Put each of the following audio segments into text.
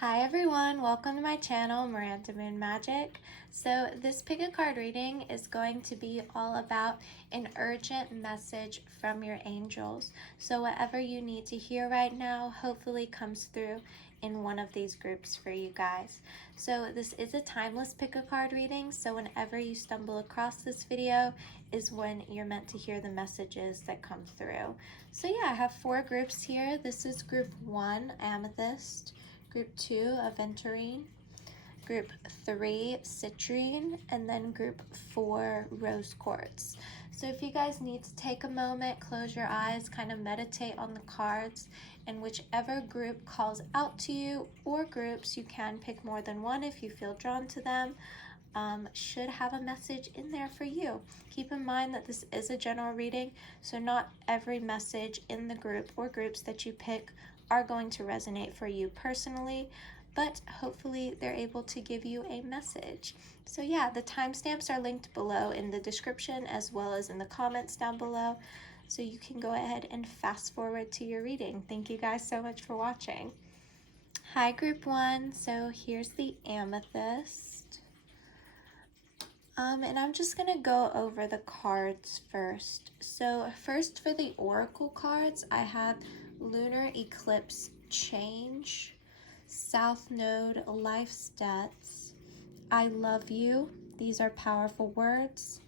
Hi everyone, welcome to my channel, Miranda Moon Magic. So this pick a card reading is going to be all about an urgent message from your angels. So whatever you need to hear right now hopefully comes through in one of these groups for you guys. So this is a timeless pick a card reading, so whenever you stumble across this video is when you're meant to hear the messages that come through. So yeah, I have 4 groups here. This is group 1, Amethyst. Group 2, Aventurine, Group 3, Citrine, and then Group 4, Rose Quartz. So if you guys need to take a moment, close your eyes, kind of meditate on the cards, and whichever group calls out to you, or groups, you can pick more than one if you feel drawn to them, should have a message in there for you. Keep in mind that this is a general reading, so not every message in the group or groups that you pick are going to resonate for you personally, but hopefully they're able to give you a message. So yeah, the timestamps are linked below in the description as well as in the comments down below, so you can go ahead and fast forward to your reading. Thank you guys so much for watching. Hi group 1, so here's the Amethyst. And I'm just going to go over the cards first. So first for the Oracle cards, I have Lunar Eclipse Change, South Node Life's Debts, I Love You, these are powerful words,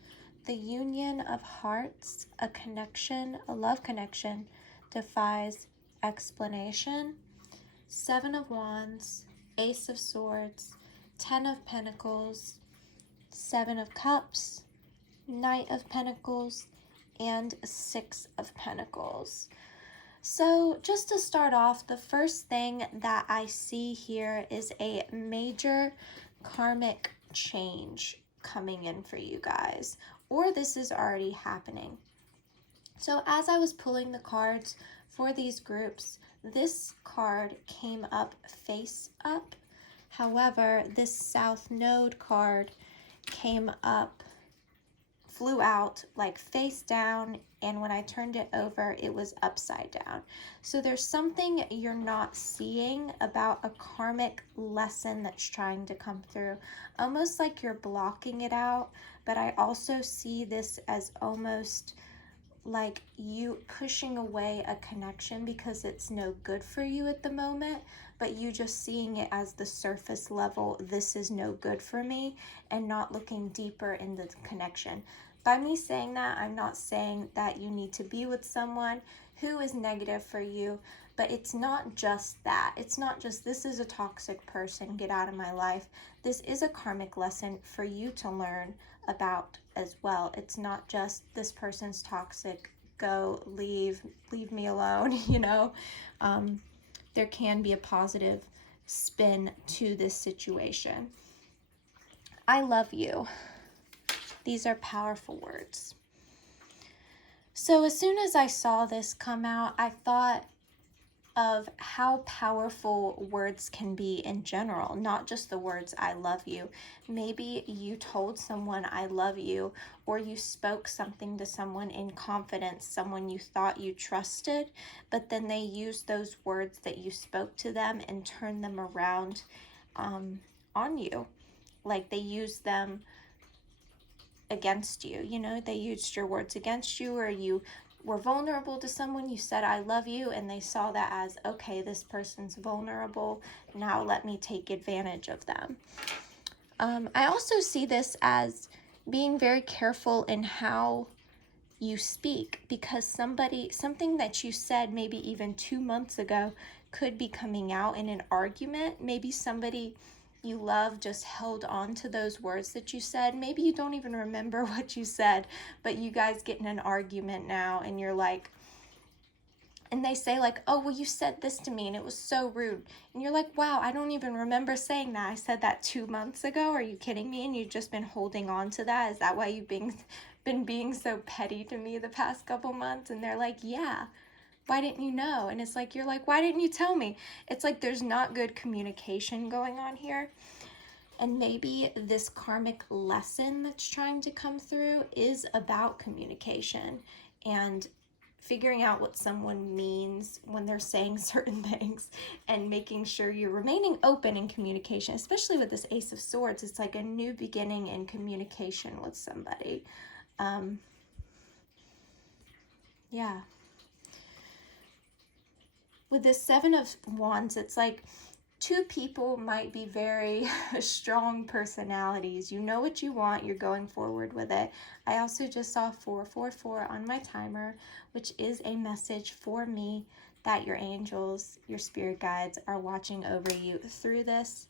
the Union of Hearts, a connection, a love connection, defies explanation, Seven of Wands, Ace of Swords, 10 of Pentacles, 7 of Cups, Knight of Pentacles, and 6 of Pentacles. So just to start off, the first thing that I see here is a major karmic change coming in for you guys, or this is already happening. So as I was pulling the cards for these groups, this card came up face up. However, this South Node card came up, flew out like face down, and when I turned it over it was upside down. So there's something you're not seeing about a karmic lesson that's trying to come through, almost like you're blocking it out. But I also see this as almost like you pushing away a connection because it's no good for you at the moment, but you just seeing it as the surface level, this is no good for me, and not looking deeper into the connection. By me saying that, I'm not saying that you need to be with someone who is negative for you, but it's not just that. It's not just, this is a toxic person, get out of my life. This is a karmic lesson for you to learn about as well. It's not just, this person's toxic, go, leave me alone, you know. There can be a positive spin to this situation. I love you. These are powerful words. So as soon as I saw this come out, I thought of how powerful words can be in general, not just the words I love you. Maybe you told someone I love you, or you spoke something to someone in confidence, someone you thought you trusted, but then they used those words that you spoke to them and turned them around on you. Like they used them against you, you know, they used your words against you, or you were vulnerable to someone, you said I love you, and they saw that as, okay, this person's vulnerable, now let me take advantage of them. I also see this as being very careful in how you speak, because something that you said maybe even 2 months ago could be coming out in an argument. Maybe somebody you love just held on to those words that you said. Maybe you don't even remember what you said, but you guys get in an argument now and you're like, and they say like, oh, well, you said this to me and it was so rude. And you're like, wow, I don't even remember saying that. I said that 2 months ago. Are you kidding me? And you've just been holding on to that. Is that why you've been being so petty to me the past couple months? And they're like, yeah. Why didn't you know? And it's like, you're like, why didn't you tell me? It's like there's not good communication going on here. And maybe this karmic lesson that's trying to come through is about communication and figuring out what someone means when they're saying certain things and making sure you're remaining open in communication, especially with this Ace of Swords. It's like a new beginning in communication with somebody. Yeah. With this Seven of Wands, it's like two people might be very strong personalities. You know what you want, you're going forward with it. I also just saw 444 on my timer, which is a message for me that your angels, your spirit guides are watching over you through this.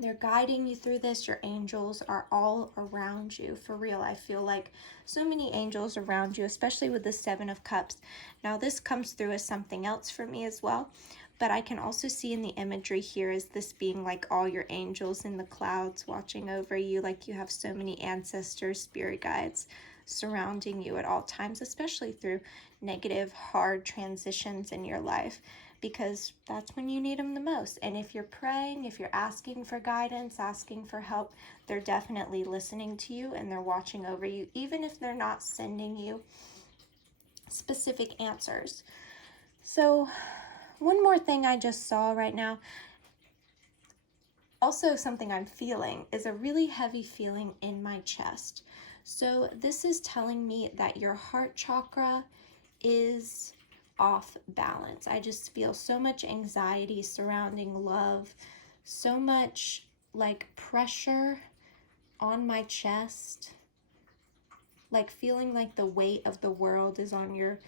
They're guiding you through this. Your angels are all around you, for real. I feel like so many angels around you, especially with the Seven of Cups. Now this comes through as something else for me as well, but I can also see in the imagery here as this being like all your angels in the clouds watching over you, like you have so many ancestors, spirit guides surrounding you at all times, especially through negative, hard transitions in your life, because that's when you need them the most. And if you're praying, if you're asking for guidance, asking for help, they're definitely listening to you and they're watching over you, even if they're not sending you specific answers. So one more thing I just saw right now, also something I'm feeling, is a really heavy feeling in my chest. So this is telling me that your heart chakra is off balance. I just feel so much anxiety surrounding love, so much like pressure on my chest, like feeling like the weight of the world is on your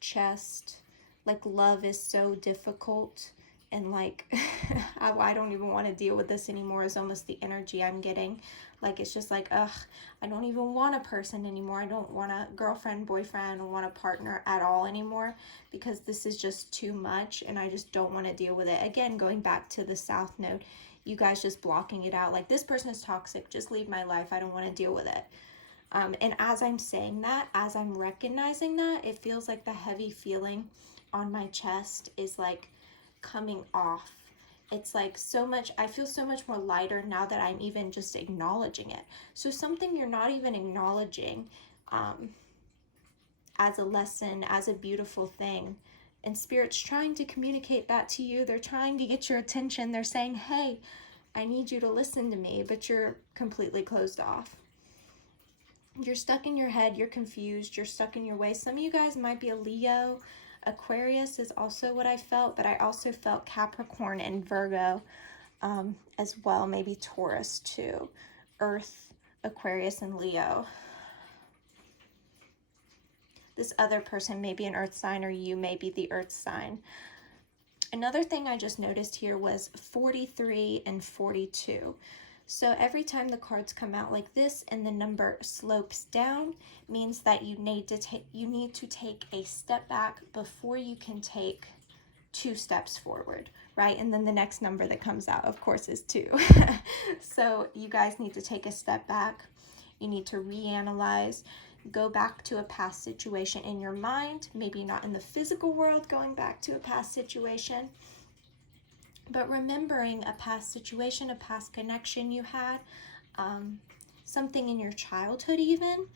chest, like love is so difficult, and like I don't even want to deal with this anymore is almost the energy I'm getting. Like it's just like, ugh, I don't even want a person anymore. I don't want a girlfriend, boyfriend, I don't want a partner at all anymore, because this is just too much and I just don't want to deal with it. Again, going back to the South Node, you guys just blocking it out, like this person is toxic, just leave my life, I don't want to deal with it. And as I'm saying that, as I'm recognizing that, it feels like the heavy feeling on my chest is like coming off. It's like so much, I feel so much more lighter now that I'm even just acknowledging it. So something you're not even acknowledging as a lesson, as a beautiful thing, and Spirit's trying to communicate that to you. They're trying to get your attention. They're saying, hey, I need you to listen to me, but you're completely closed off. You're stuck in your head, you're confused, you're stuck in your ways. Some of you guys might be a Leo. Aquarius is also what I felt, but I also felt Capricorn and Virgo as well, maybe Taurus too. Earth, Aquarius, and Leo. This other person may be an earth sign, or you may be the earth sign. Another thing I just noticed here was 43 and 42. So every time the cards come out like this and the number slopes down, means that you need to take a step back before you can take 2 steps forward, right? And then the next number that comes out, of course, is 2. So you guys need to take a step back. You need to reanalyze, go back to a past situation in your mind, maybe not in the physical world, going back to a past situation, but remembering a past situation, a past connection you had, something in your childhood even,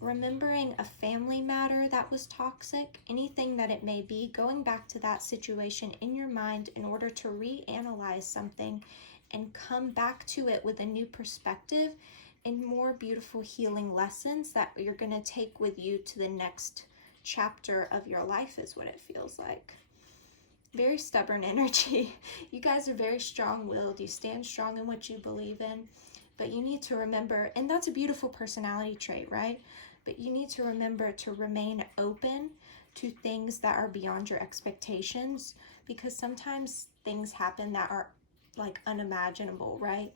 remembering a family matter that was toxic, anything that it may be, going back to that situation in your mind in order to reanalyze something and come back to it with a new perspective and more beautiful healing lessons that you're going to take with you to the next chapter of your life, is what it feels like. Very stubborn energy. You guys are very strong-willed. You stand strong in what you believe in, but you need to remember, and that's a beautiful personality trait, right? But you need to remember to remain open to things that are beyond your expectations, because sometimes things happen that are like unimaginable, right?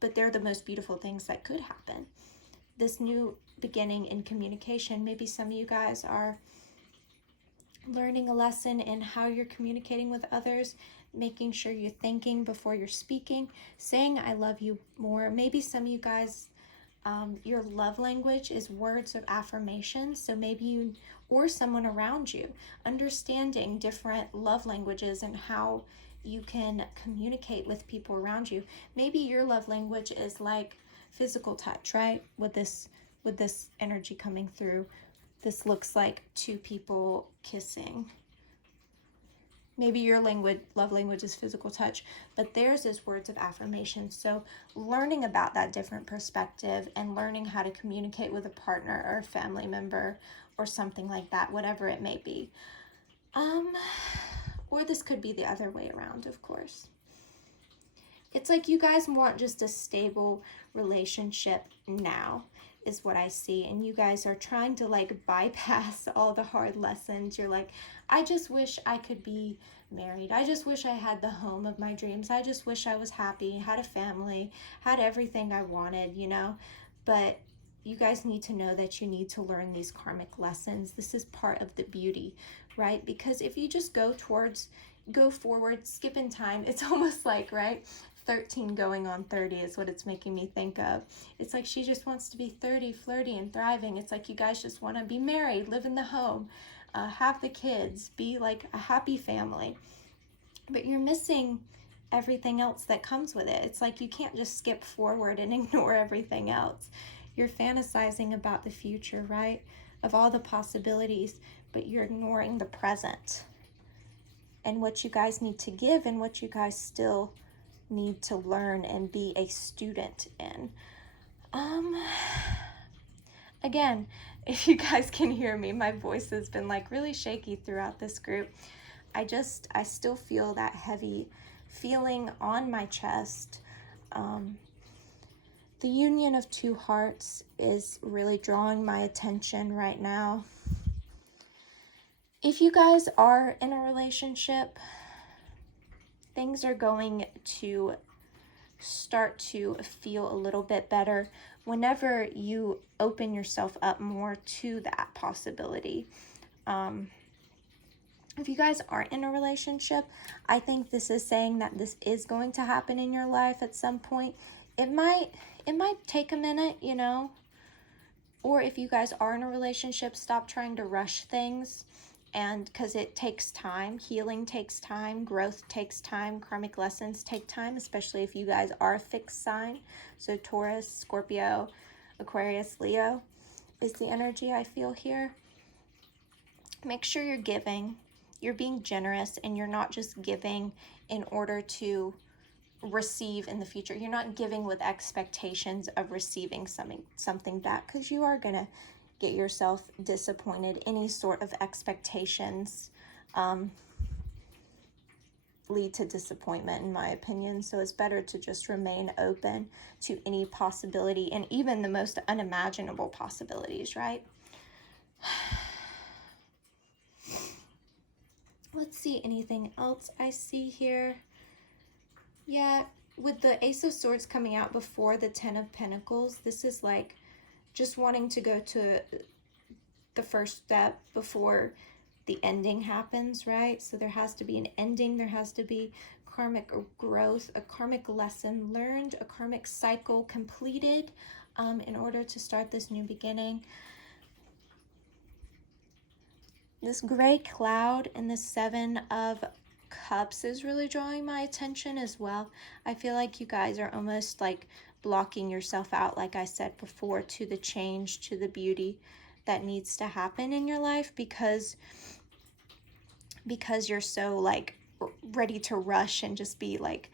But they're the most beautiful things that could happen. This new beginning in communication, maybe some of you guys are learning a lesson in how you're communicating with others, making sure you're thinking before you're speaking, saying I love you more. Maybe some of you guys, your love language is words of affirmation. So maybe you or someone around you understanding different love languages and how you can communicate with people around you. Maybe your love language is like physical touch, right? With this energy coming through. This looks like two people kissing. Maybe your love language is physical touch, but theirs is words of affirmation. So learning about that different perspective and learning how to communicate with a partner or a family member or something like that, whatever it may be. Or this could be the other way around, of course. It's like you guys want just a stable relationship now, is what I see. And you guys are trying to like bypass all the hard lessons. You're like, I just wish I could be married. I just wish I had the home of my dreams. I just wish I was happy, had a family, had everything I wanted, you know? But you guys need to know that you need to learn these karmic lessons. This is part of the beauty, right? Because if you just go forward, skip in time, it's almost like, right? 13 going on 30 is what it's making me think of. It's like she just wants to be 30, flirty and thriving. It's like you guys just want to be married, live in the home, have the kids, be like a happy family. But you're missing everything else that comes with it. It's like you can't just skip forward and ignore everything else. You're fantasizing about the future, right? Of all the possibilities, but you're ignoring the present and what you guys need to give and what you guys still need to learn and be a student in. Again, if you guys can hear me, my voice has been like really shaky throughout this group. I still feel that heavy feeling on my chest. The union of two hearts is really drawing my attention right now. If you guys are in a relationship, things are going to start to feel a little bit better whenever you open yourself up more to that possibility. If you guys aren't in a relationship, I think this is saying that this is going to happen in your life at some point. It might take a minute, you know, or if you guys are in a relationship, stop trying to rush things. And because it takes time, healing takes time, growth takes time, karmic lessons take time, especially if you guys are a fixed sign. So Taurus, Scorpio, Aquarius, Leo is the energy I feel here. Make sure you're giving, you're being generous, and you're not just giving in order to receive in the future. You're not giving with expectations of receiving something back, because you are going to get yourself disappointed. Any sort of expectations lead to disappointment, in my opinion. So it's better to just remain open to any possibility, and even the most unimaginable possibilities, right? Let's see, anything else I see here? Yeah, with the Ace of Swords coming out before the Ten of Pentacles, this is like just wanting to go to the first step before the ending happens, right? So there has to be an ending, there has to be karmic growth, a karmic lesson learned, a karmic cycle completed in order to start this new beginning. This gray cloud and the Seven of Cups is really drawing my attention as well. I feel like you guys are almost like blocking yourself out, like I said before, to the change, to the beauty that needs to happen in your life, because you're so like ready to rush and just be like,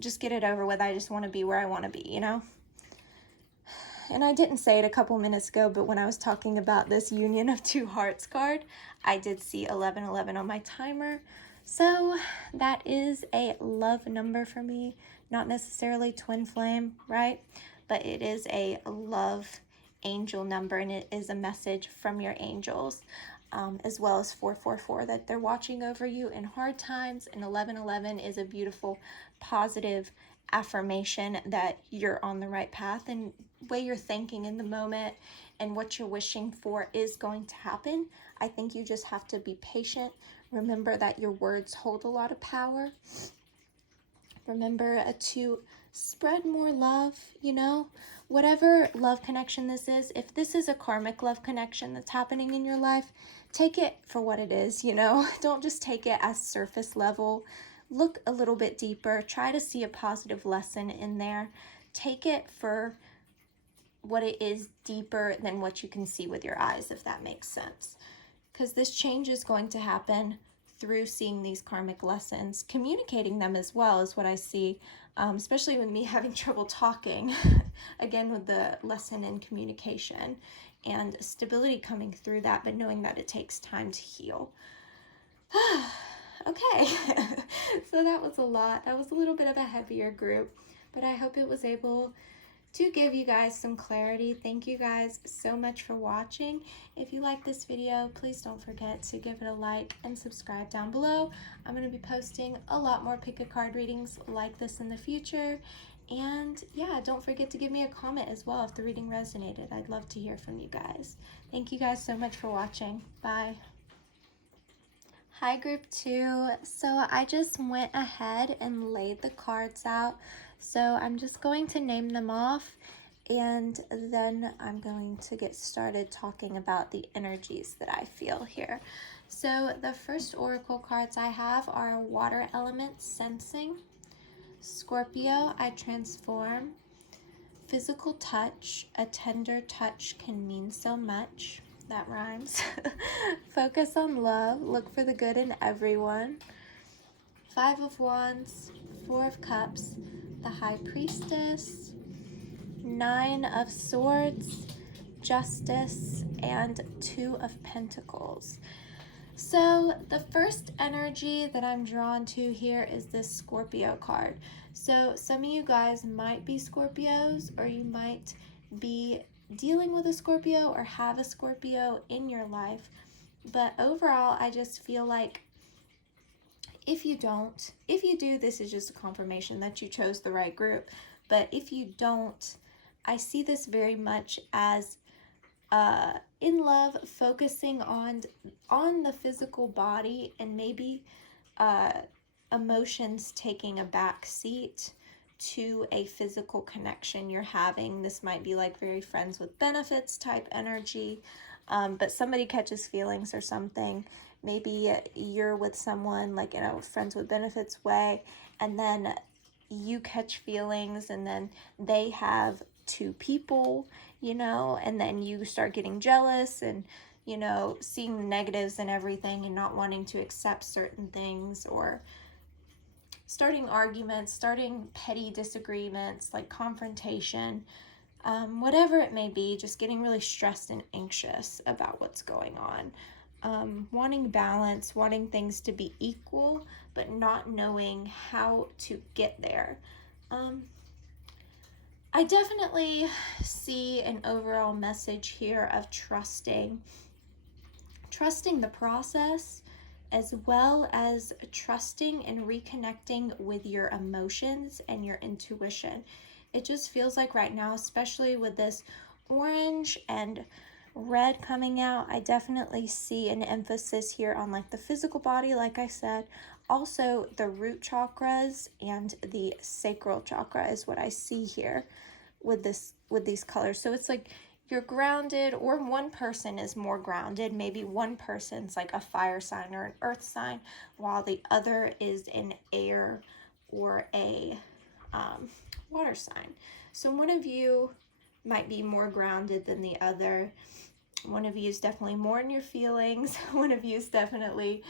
just get it over with. I just want to be where I want to be, you know? And I didn't say it a couple minutes ago, but when I was talking about this Union of Two Hearts card, I did see 1111 on my timer. So that is a love number for me. Not necessarily twin flame, right? But it is a love angel number, and it is a message from your angels, as well as 444, that they're watching over you in hard times. And 1111 is a beautiful, positive affirmation that you're on the right path, and way you're thinking in the moment and what you're wishing for is going to happen. I think you just have to be patient. Remember that your words hold a lot of power. Remember to spread more love, you know, whatever love connection this is. If this is a karmic love connection that's happening in your life, take it for what it is, you know. Don't just take it as surface level. Look a little bit deeper. Try to see a positive lesson in there. Take it for it is deeper than what you can see with your eyes, if that makes sense. Because this change is going to happen through seeing these karmic lessons. Communicating them as well is what I see, especially with me having trouble talking, again with the lesson in communication and stability coming through that, but knowing that it takes time to heal. Okay, so that was a lot. That was a little bit of a heavier group, but I hope it was able to give you guys some clarity. Thank you guys so much for watching. If you like this video, please don't forget to give it a like and subscribe down below. I'm going to be posting a lot more pick a card readings like this in the future. And yeah, don't forget to give me a comment as well if the reading resonated. I'd love to hear from you guys. Thank you guys so much for watching. Bye. Hi group 2. So I just went ahead and laid the cards out. So I'm just going to name them off, and then I'm going to get started talking about the energies that I feel here. So the first oracle cards I have are Water Element Sensing, Scorpio, I Transform, Physical Touch, a tender touch can mean so much. That rhymes. Focus on love, look for the good in everyone. 5 of Wands, 4 of Cups, the High Priestess, 9 of Swords, Justice, and 2 of Pentacles. So the first energy that I'm drawn to here is this Scorpio card. So some of you guys might be Scorpios, or you might be dealing with a Scorpio or have a Scorpio in your life. But overall, I just feel like if you do, this is just a confirmation that you chose the right group. But if you don't, I see this very much as in love, focusing on the physical body, and maybe emotions taking a back seat to a physical connection you're having. This might be like very friends with benefits type energy, but somebody catches feelings or something. Maybe you're with someone like in a friends with benefits way, and then you catch feelings, and then they have 2 people, you know, and then you start getting jealous and, you know, seeing the negatives and everything and not wanting to accept certain things, or starting arguments, starting petty disagreements, like confrontation, whatever it may be, just getting really stressed and anxious about what's going on. Wanting balance, wanting things to be equal, but not knowing how to get there. I definitely see an overall message here of trusting the process, as well as trusting and reconnecting with your emotions and your intuition. It just feels like right now, especially with this orange and red coming out, I definitely see an emphasis here on like the physical body, like I said. Also, the root chakras and the sacral chakra is what I see here with these colors. So it's like you're grounded, or one person is more grounded. Maybe one person's like a fire sign or an earth sign, while the other is an air or a water sign. So one of you might be more grounded than the other. One of you is definitely more in your feelings. One of you is definitely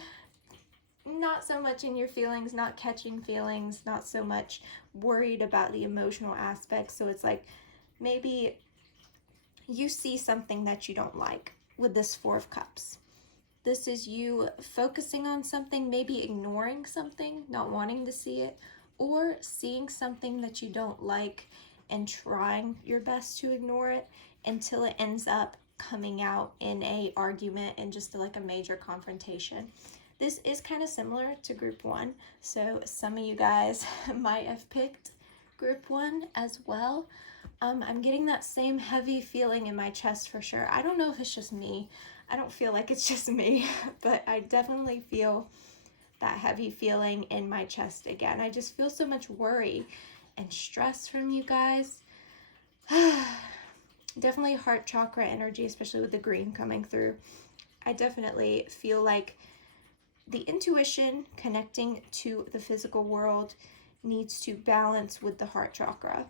not so much in your feelings, not catching feelings, not so much worried about the emotional aspects. So it's like maybe you see something that you don't like with this 4 of Cups. This is you focusing on something, maybe ignoring something, not wanting to see it, or seeing something that you don't like and trying your best to ignore it until it ends up coming out in a argument and just like a major confrontation. This is kind of similar to group 1, so some of you guys might have picked group 1 as well. I'm getting that same heavy feeling in my chest for sure. I don't know if it's just me. I don't feel like it's just me, but I definitely feel that heavy feeling in my chest again. I just feel so much worry and stress from you guys. Definitely heart chakra energy, especially with the green coming through. I definitely feel like the intuition connecting to the physical world needs to balance with the heart chakra.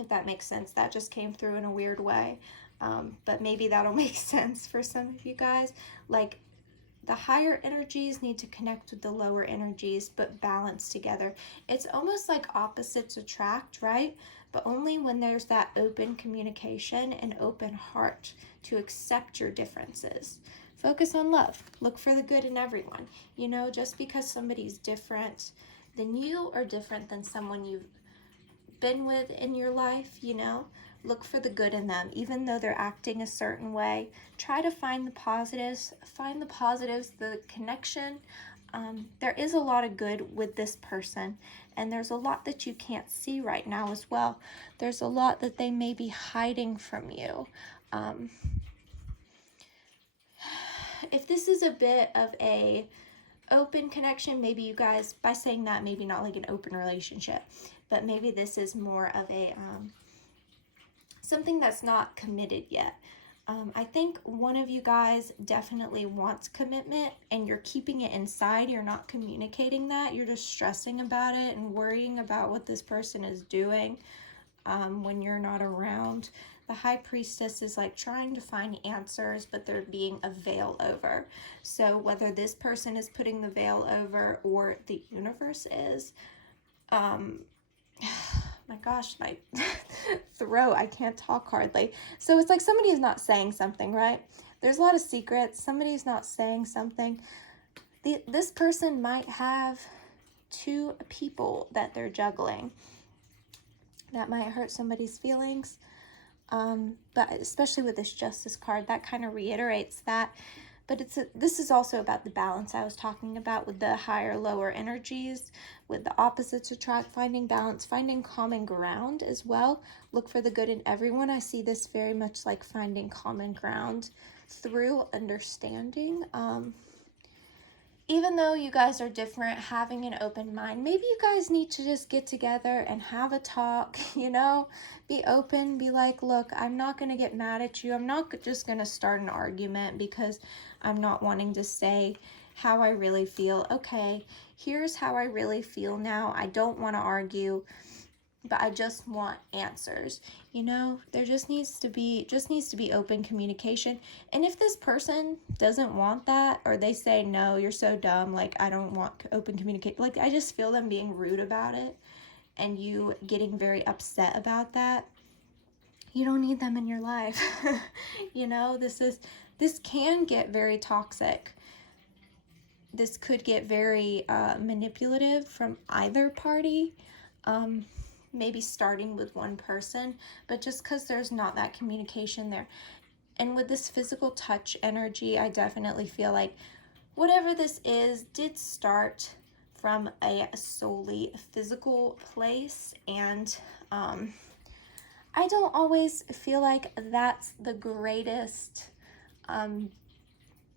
if that makes sense. That just came through in a weird way. But maybe that'll make sense for some of you guys. Like, the higher energies need to connect with the lower energies, but balance together. It's almost like opposites attract, right? But only when there's that open communication and open heart to accept your differences. Focus on love. Look for the good in everyone. You know, just because somebody's different than you or different than someone you've been with in your life, you know, look for the good in them. Even though they're acting a certain way, try to find the positives, the connection. There is a lot of good with this person, and there's a lot that you can't see right now as well. There's a lot that they may be hiding from you. If this is a bit of a open connection, maybe you guys, by saying that, maybe not like an open relationship, but maybe this is more of a something that's not committed yet. I think one of you guys definitely wants commitment, and you're keeping it inside. You're not communicating that. You're just stressing about it and worrying about what this person is doing when you're not around. The High Priestess is like trying to find answers, but they're being a veil over. So whether this person is putting the veil over or the universe is, my gosh, my throat, I can't talk hardly. So it's like somebody's not saying something, right? There's a lot of secrets. Somebody's not saying something. This person might have 2 people that they're juggling. That might hurt somebody's feelings. But especially with this Justice card, that kind of reiterates that. But this is also about the balance I was talking about with the higher, lower energies, with the opposites attract, finding balance, finding common ground as well. Look for the good in everyone. I see this very much like finding common ground through understanding. Even though you guys are different, having an open mind, maybe you guys need to just get together and have a talk, you know, be open, be like, look, I'm not going to get mad at you. I'm not just going to start an argument because I'm not wanting to say how I really feel. Okay, here's how I really feel now. I don't want to argue, but I just want answers. You know, there just needs to be open communication. And if this person doesn't want that, or they say, no, you're so dumb, like, I don't want open communication, like, I just feel them being rude about it and you getting very upset about that, you don't need them in your life. You know, this can get very toxic. This could get very manipulative from either party. Maybe starting with one person, but just because there's not that communication there. And with this physical touch energy, I definitely feel like whatever this is did start from a solely physical place, and I don't always feel like that's the greatest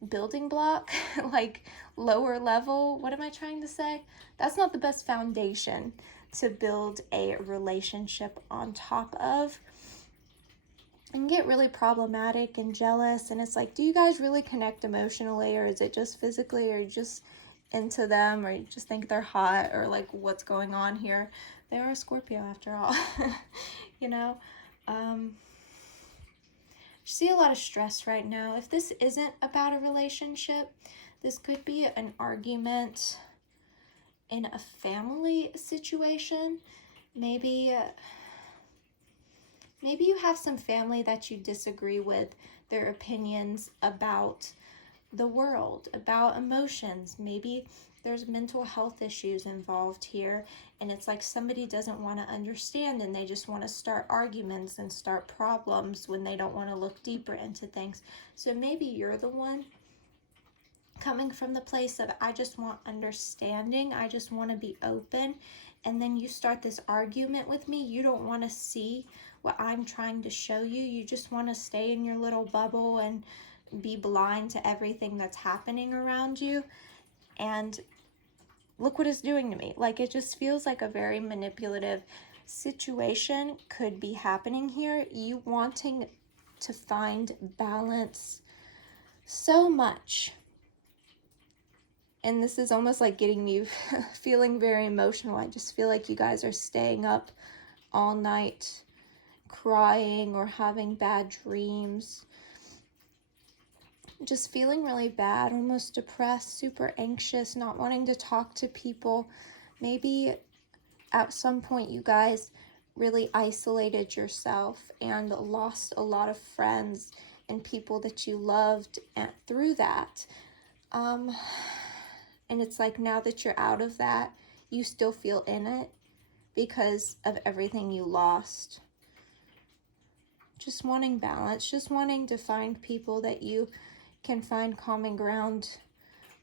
building block, like lower level. What am I trying to say? That's not the best foundation to build a relationship on top of, and get really problematic and jealous. And it's like, do you guys really connect emotionally, or is it just physically, or you just into them, or you just think they're hot, or like what's going on here? They are a Scorpio after all. You know, see a lot of stress right now. If this isn't about a relationship, this could be an argument in a family situation. Maybe you have some family that you disagree with their opinions about the world, about emotions. Maybe there's mental health issues involved here, and it's like somebody doesn't want to understand, and they just want to start arguments and start problems when they don't want to look deeper into things. So maybe you're the one coming from the place of, I just want understanding, I just want to be open, and then you start this argument with me. You don't want to see what I'm trying to show you. You just want to stay in your little bubble and be blind to everything that's happening around you. And look what it's doing to me. Like, it just feels like a very manipulative situation could be happening here. You wanting to find balance so much. And this is almost like getting you feeling very emotional. I just feel like you guys are staying up all night crying or having bad dreams. Just feeling really bad, almost depressed, super anxious, not wanting to talk to people. Maybe at some point you guys really isolated yourself and lost a lot of friends and people that you loved through that. And it's like now that you're out of that, you still feel in it because of everything you lost. Just wanting balance, just wanting to find people that you can find common ground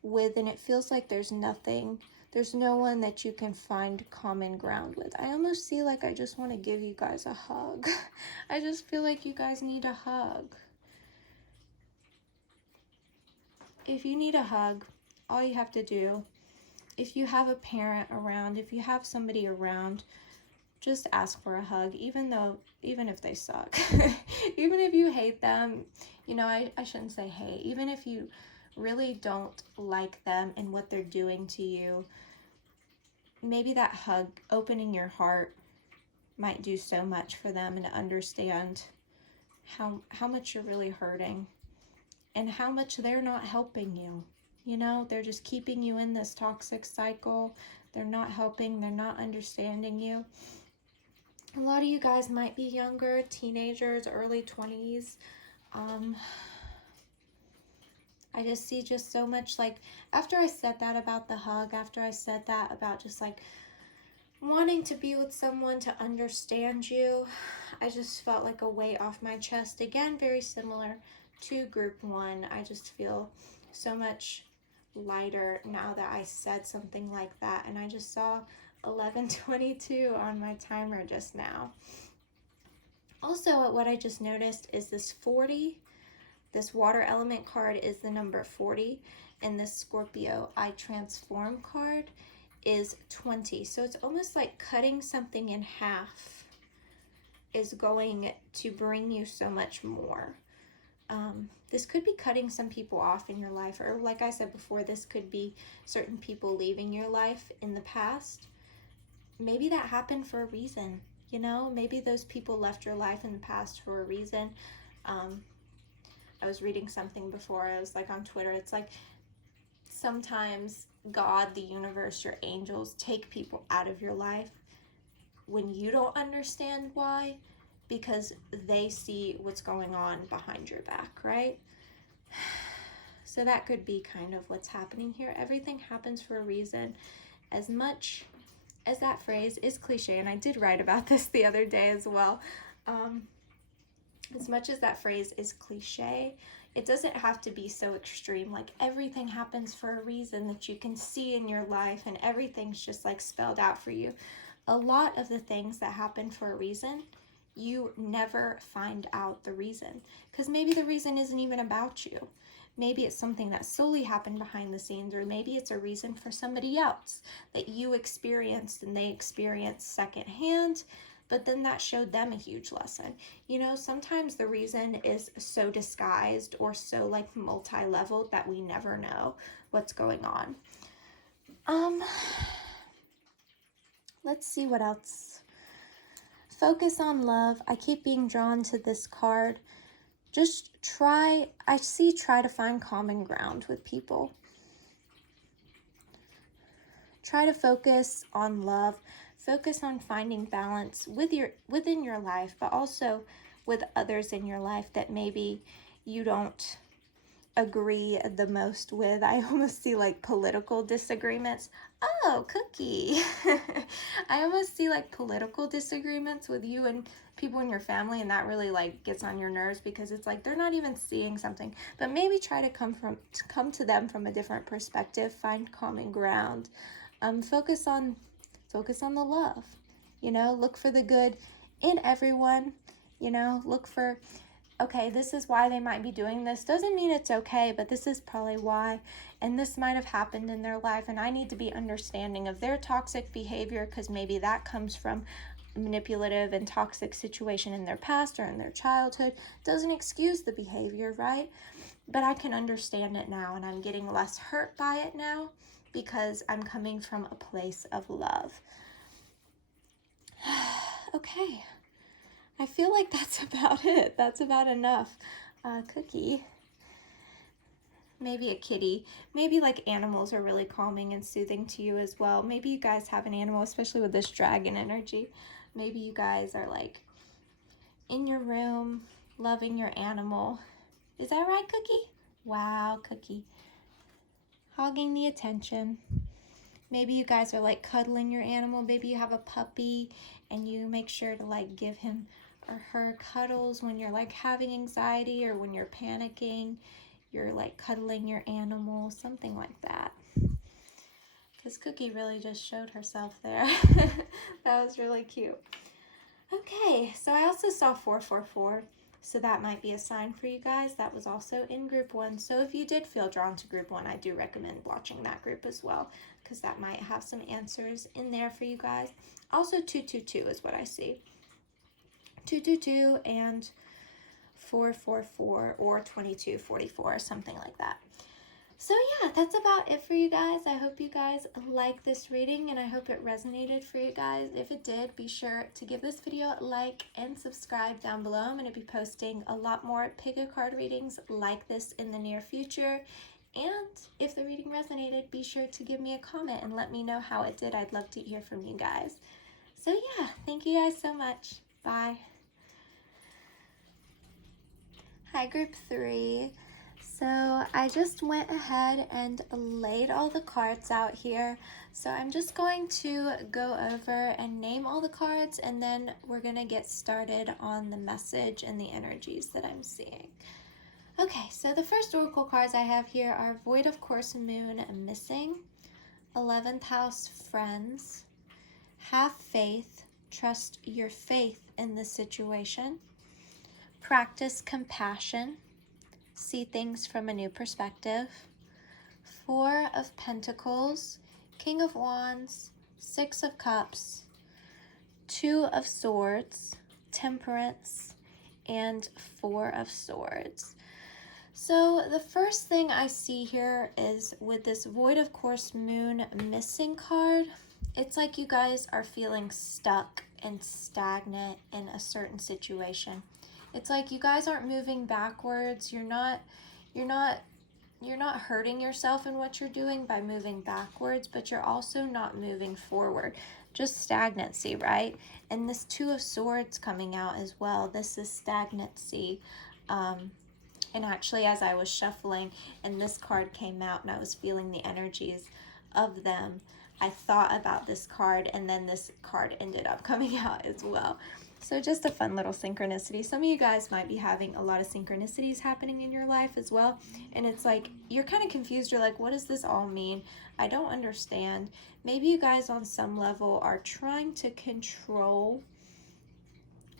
with, and it feels like there's no one that you can find common ground with. I almost see like I just want to give you guys a hug. I just feel like you guys need a hug. If you need a hug, all you have to do, if you have a parent around, if you have somebody around, just ask for a hug, even if they suck. Even if you hate them, you know, I shouldn't say hate. Even if you really don't like them and what they're doing to you, maybe that hug, opening your heart, might do so much for them, and to understand how much you're really hurting and how much they're not helping you. You know, they're just keeping you in this toxic cycle. They're not helping, they're not understanding you. A lot of you guys might be younger, teenagers, early 20s. I just see just so much, like, after I said that about the hug, after I said that about just like wanting to be with someone to understand you, I just felt like a weight off my chest. Again, very similar to group 1. I just feel so much lighter now that I said something like that. And I just saw 11:22 on my timer just now. Also, what I just noticed is this 40. This water element card is the number 40, and this Scorpio I Transform card is 20. So it's almost like cutting something in half is going to bring you so much more. This could be cutting some people off in your life, or like I said before, this could be certain people leaving your life in the past. Maybe that happened for a reason, you know? Maybe those people left your life in the past for a reason. I was reading something before, I was like on Twitter, it's like sometimes God, the universe, your angels take people out of your life when you don't understand why, because they see what's going on behind your back, right? So that could be kind of what's happening here. Everything happens for a reason. As much as that phrase is cliche, and I did write about this the other day as well, as much as that phrase is cliche, it doesn't have to be so extreme. Like everything happens for a reason that you can see in your life, and everything's just like spelled out for you. A lot of the things that happen for a reason, you never find out the reason, because maybe the reason isn't even about you. Maybe it's something that solely happened behind the scenes, or maybe it's a reason for somebody else that you experienced and they experienced secondhand, but then that showed them a huge lesson. You know, sometimes the reason is so disguised or so like multi-leveled that we never know what's going on. Let's see what else. Focus on love. I keep being drawn to this card. Just try to find common ground with people. Try to focus on love. Focus on finding balance within your life, but also with others in your life that maybe you don't agree the most with. I almost see like political disagreements. Oh, Cookie. I almost see like political disagreements with you and people in your family, and that really like gets on your nerves, because it's like they're not even seeing something. But maybe try to come to them from a different perspective, find common ground. Focus on the love. You know, look for the good in everyone. You know, look for, okay, this is why they might be doing this. Doesn't mean it's okay, but this is probably why. And this might have happened in their life, and I need to be understanding of their toxic behavior, because maybe that comes from manipulative and toxic situation in their past or in their childhood. Doesn't excuse the behavior, right? But I can understand it now, and I'm getting less hurt by it now because I'm coming from a place of love. Okay. I feel like that's about it. That's about enough. Cookie. Maybe a kitty. Maybe like animals are really calming and soothing to you as well. Maybe you guys have an animal, especially with this dragon energy. Maybe you guys are like in your room, loving your animal. Is that right, Cookie? Wow, Cookie. Hogging the attention. Maybe you guys are like cuddling your animal. Maybe you have a puppy and you make sure to like give him or her cuddles when you're like having anxiety or when you're panicking. You're like cuddling your animal, something like that. Because Cookie really just showed herself there. That was really cute. Okay, so I also saw 444. So that might be a sign for you guys. That was also in group 1. So if you did feel drawn to group 1, I do recommend watching that group as well, because that might have some answers in there for you guys. Also 222 is what I see. 222 and 444 or 2244, something like that. So yeah, that's about it for you guys. I hope you guys like this reading and I hope it resonated for you guys. If it did, be sure to give this video a like and subscribe down below. I'm going to be posting a lot more pick a card readings like this in the near future. And if the reading resonated, be sure to give me a comment and let me know how it did. I'd love to hear from you guys. So yeah, thank you guys so much. Bye. Hi, group 3. So I just went ahead and laid all the cards out here. So I'm just going to go over and name all the cards, and then we're going to get started on the message and the energies that I'm seeing. Okay, so the first oracle cards I have here are Void of Course Moon Missing, 11th House Friends, Have Faith, Trust Your Faith in this situation, Practice Compassion, See things from a new perspective, 4 of Pentacles, King of Wands, 6 of Cups, 2 of Swords, Temperance, and 4 of Swords. So the first thing I see here is with this Void of Course Moon Missing card, it's like you guys are feeling stuck and stagnant in a certain situation. It's like you guys aren't moving backwards. You're not hurting yourself in what you're doing by moving backwards, but you're also not moving forward. Just stagnancy, right? And this 2 of Swords coming out as well. This is stagnancy. And actually, as I was shuffling and this card came out and I was feeling the energies of them, I thought about this card and then this card ended up coming out as well. So just a fun little synchronicity. Some of you guys might be having a lot of synchronicities happening in your life as well. And it's like, you're kind of confused. You're like, what does this all mean? I don't understand. Maybe you guys on some level are trying to control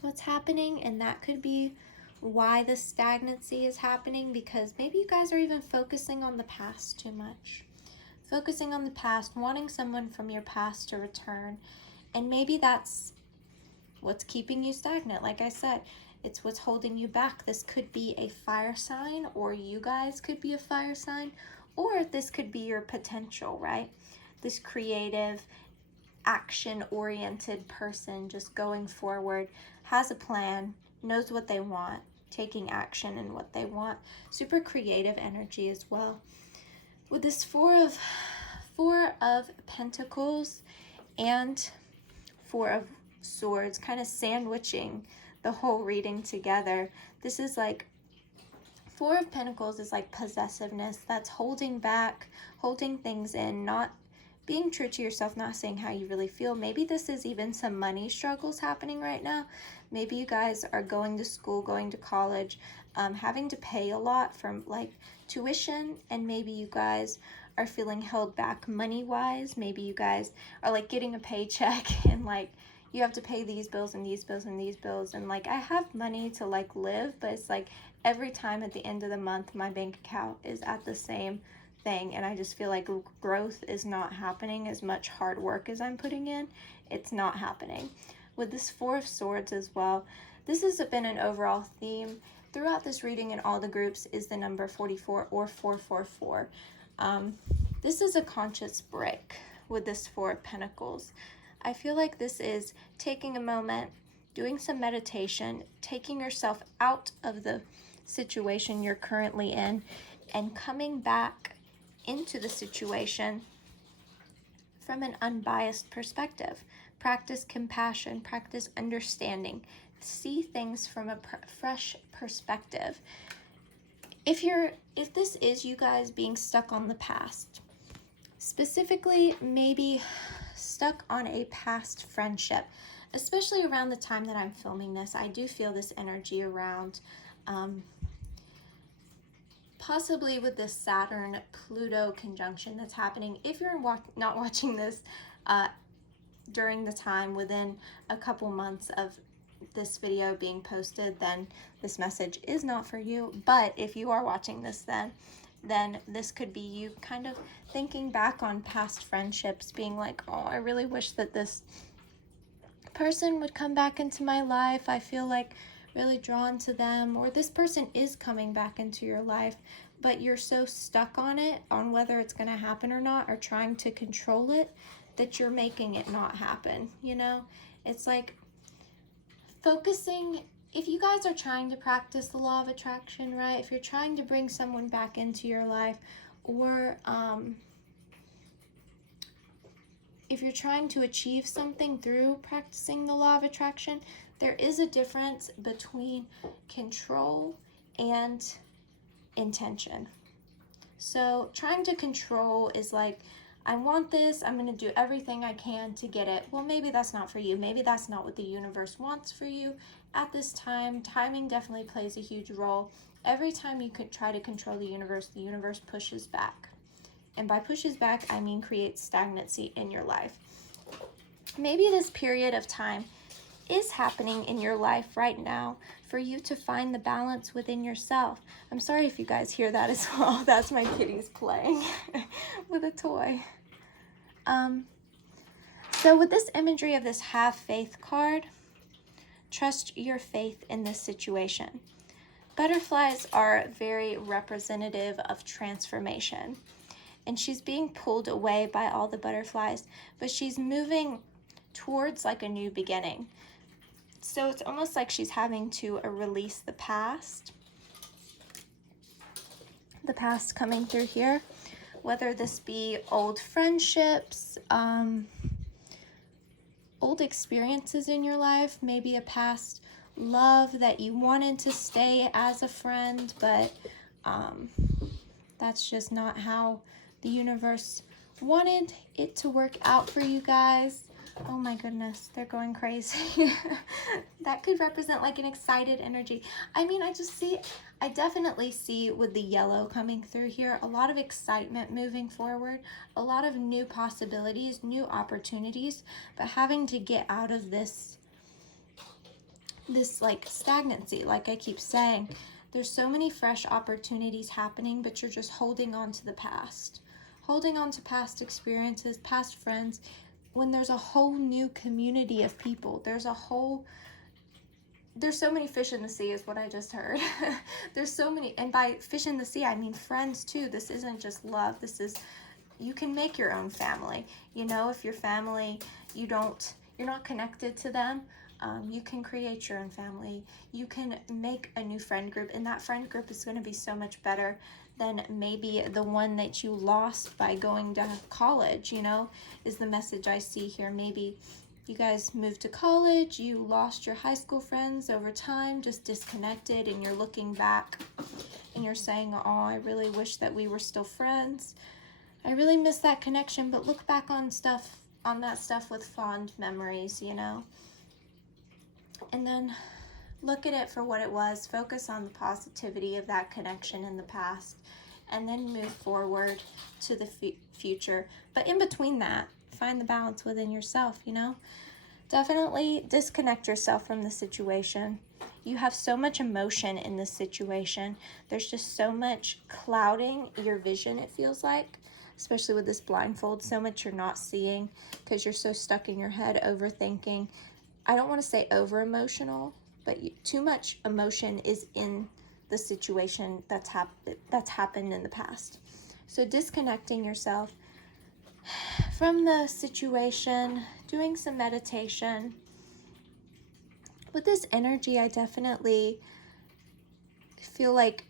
what's happening. And that could be why the stagnancy is happening, because maybe you guys are even focusing on the past too much. Focusing on the past, wanting someone from your past to return. And maybe that's what's keeping you stagnant. Like I said, it's what's holding you back. This could be a fire sign, or you guys could be a fire sign, or this could be your potential, right? This creative, action-oriented person just going forward, has a plan, knows what they want, taking action in what they want. Super creative energy as well. With this 4 of Pentacles and 4 of Swords kind of sandwiching the whole reading together. This is like 4 of Pentacles is like possessiveness. That's holding back, holding things in, not being true to yourself, not saying how you really feel. Maybe this is even some money struggles happening right now. Maybe you guys are going to school, going to college, having to pay a lot from like tuition, and maybe you guys are feeling held back money-wise. Maybe you guys are like getting a paycheck and like you have to pay these bills and these bills and these bills, and like I have money to like live, but it's like every time at the end of the month my bank account is at the same thing, and I just feel like growth is not happening. As much hard work as I'm putting in, it's not happening. With this 4 of Swords as well, this has been an overall theme throughout this reading in all the groups, is the number 44 or 444. This is a conscious break with this 4 of Pentacles. I feel like this is taking a moment, doing some meditation, taking yourself out of the situation you're currently in, and coming back into the situation from an unbiased perspective. Practice compassion, practice understanding, see things from a fresh perspective. If this is you guys being stuck on the past, specifically maybe stuck on a past friendship, especially around the time that I'm filming this, I do feel this energy around possibly with this Saturn-Pluto conjunction that's happening. If you're not watching this during the time within a couple months of this video being posted, then this message is not for you. But if you are watching this, then this could be you kind of thinking back on past friendships, being like, oh, I really wish that this person would come back into my life. I feel like really drawn to them, or this person is coming back into your life, but you're so stuck on it, on whether it's going to happen or not, or trying to control it, that you're making it not happen. You know, it's like focusing. If you guys are trying to practice the law of attraction, right? If you're trying to bring someone back into your life, or if you're trying to achieve something through practicing the law of attraction, there is a difference between control and intention. So trying to control is like, I want this, I'm going to do everything I can to get it. Well, maybe that's not for you. Maybe that's not what the universe wants for you at this time. Timing definitely plays a huge role. Every time you could try to control the universe pushes back. And by pushes back, I mean creates stagnancy in your life. Maybe this period of time is happening in your life right now for you to find the balance within yourself. I'm sorry if you guys hear that as well. That's my kitties playing with a toy. So with this imagery of this have faith card, trust your faith in this situation. Butterflies are very representative of transformation. And she's being pulled away by all the butterflies, but she's moving towards like a new beginning. So it's almost like she's having to release the past coming through here, whether this be old friendships, old experiences in your life, maybe a past love that you wanted to stay as a friend, but that's just not how the universe wanted it to work out for you guys. Oh my goodness, they're going crazy. That could represent like an excited energy. I mean, I definitely see with the yellow coming through here, a lot of excitement moving forward, a lot of new possibilities, new opportunities, but having to get out of this like stagnancy. Like I keep saying, there's so many fresh opportunities happening, but you're just holding on to the past. Holding on to past experiences, past friends, when there's a whole new community of people. There's so many fish in the sea is what I just heard. There's so many, and by fish in the sea, I mean friends too. This isn't just love. You can make your own family. You know, if your family, you're not connected to them, you can create your own family. You can make a new friend group, and that friend group is going to be so much better than maybe the one that you lost by going to college, you know, is the message I see here. Maybe you guys moved to college, you lost your high school friends over time, just disconnected, and you're looking back and you're saying, oh, I really wish that we were still friends. I really miss that connection, but look back on that stuff with fond memories, you know. And then look at it for what it was. Focus on the positivity of that connection in the past, and then move forward to the future. But in between that, find the balance within yourself, you know. Definitely disconnect yourself from the situation. You have so much emotion in this situation. There's just so much clouding your vision, it feels like, especially with this blindfold. So much you're not seeing because you're so stuck in your head, overthinking. I don't want to say over emotional, but too much emotion is in the situation that's happened in the past. So disconnecting yourself from the situation, doing some meditation, With this energy, I definitely feel like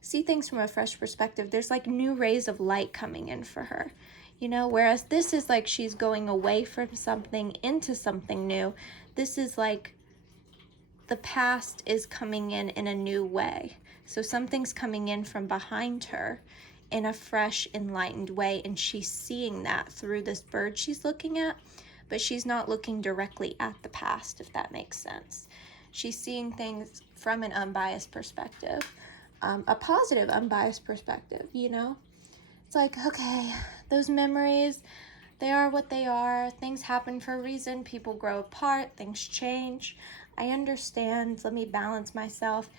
see things from a fresh perspective. There's like new rays of light coming in for her, you know, whereas this is like she's going away from something into something new. This is like the past is coming in a new way. So something's coming in from behind her in a fresh, enlightened way, and she's seeing that through this bird she's looking at, but she's not looking directly at the past, if that makes sense. She's seeing things from an unbiased perspective, a positive, unbiased perspective, you know? It's like, okay, those memories, they are what they are. Things happen for a reason. People grow apart. Things change. I understand. Let me balance myself.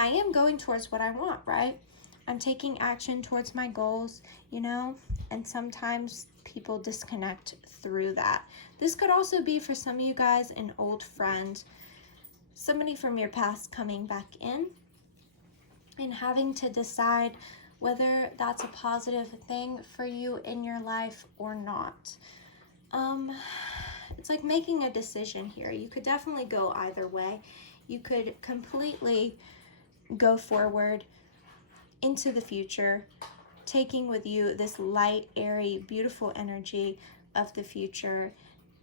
I am going towards what I want, right? I'm taking action towards my goals, you know? And sometimes people disconnect through that. This could also be for some of you guys an old friend, somebody from your past coming back in and having to decide whether that's a positive thing for you in your life or not. It's like making a decision here. You could definitely go either way. You could completely go forward into the future, taking with you this light, airy, beautiful energy of the future